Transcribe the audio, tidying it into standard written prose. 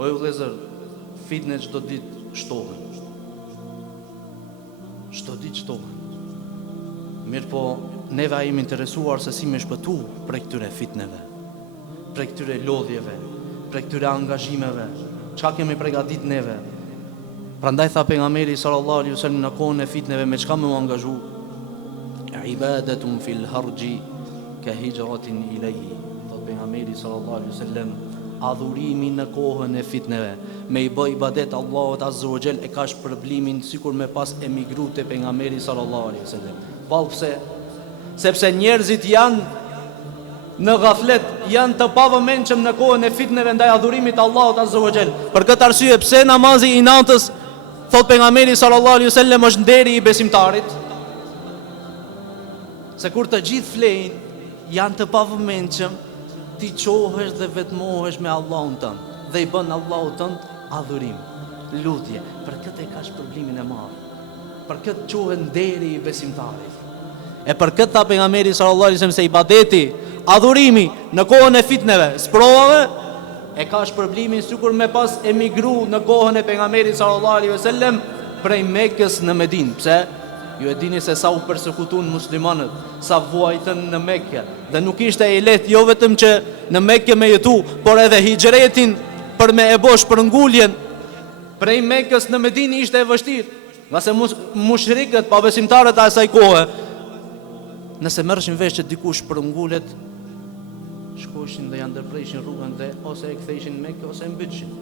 O ju vëllezër, fitnet çdo ditë shtohen. Çdo ditë shtohen. Mirë po, neve a jemi interesuar se si me shpëtu prej këtyre fitneve, prej këtyre lodhjeve, prej këtyre angazhimeve, çka kemi përgatit neve. Prandaj tha pejgamberi sallallahu alaihi wasallam në kohën e fitneve me çka më angazhu? Ibadatun fil harji ka hijratin ilayhi. Thot pejgamberi sallallahu alaihi wasallam, adhurimi në kohën e fitneve, me i bë ibadet Allahut azza wa jall, e ka shpërblimin sikur me pas emigru te pejgamberi sallallahu alaihi wasallam. Vallë pse? Sepse njerëzit janë në gaflet, janë të pavëmendshëm në kohën e fitneve ndaj adhurimit të Allahut azza wa jall. Për këtë arsye pse namazi i natës, thot pejgamberi sallallahu alaihi wasallam, është nderi i besimtarit? Se kur të gjithë flejnë, janë të pavëmendshëm, ti qohesh dhe vetmohesh me Allahun tënd dhe i bën Allahut tënd adhurim, lutje. Për këtë e ka shpërblimin e madh. Për këtë quhet nderi i besimtarit. E për këtë tha pejgamberi sallallahu alaihi wasallam se ibadeti, adhurimi në kohën e fitneve, sprovave, e ka shpërblimin sikur me pas emigru në kohën e pejgamberit sallallahu alaihi wasallam prej Mekës në Medinë. Pse? Ju e dini se sa u persekutun muslimanët, sa vuajtën në Mekë, dhe nuk ishte e lehtë jo vetëm që në Mekë me jetu, por edhe hijretin për me e bosh për nguljen prej Mekës në Medinë ishte e vështirë. Nga se mushrikët, pabesimtarët e asaj kohe, nëse merreshin vesh që dikush për ngullet, shkoshin dhe ja ndërpreishin rrugën dhe ose e ktheshin në Mekë ose e mbytshin.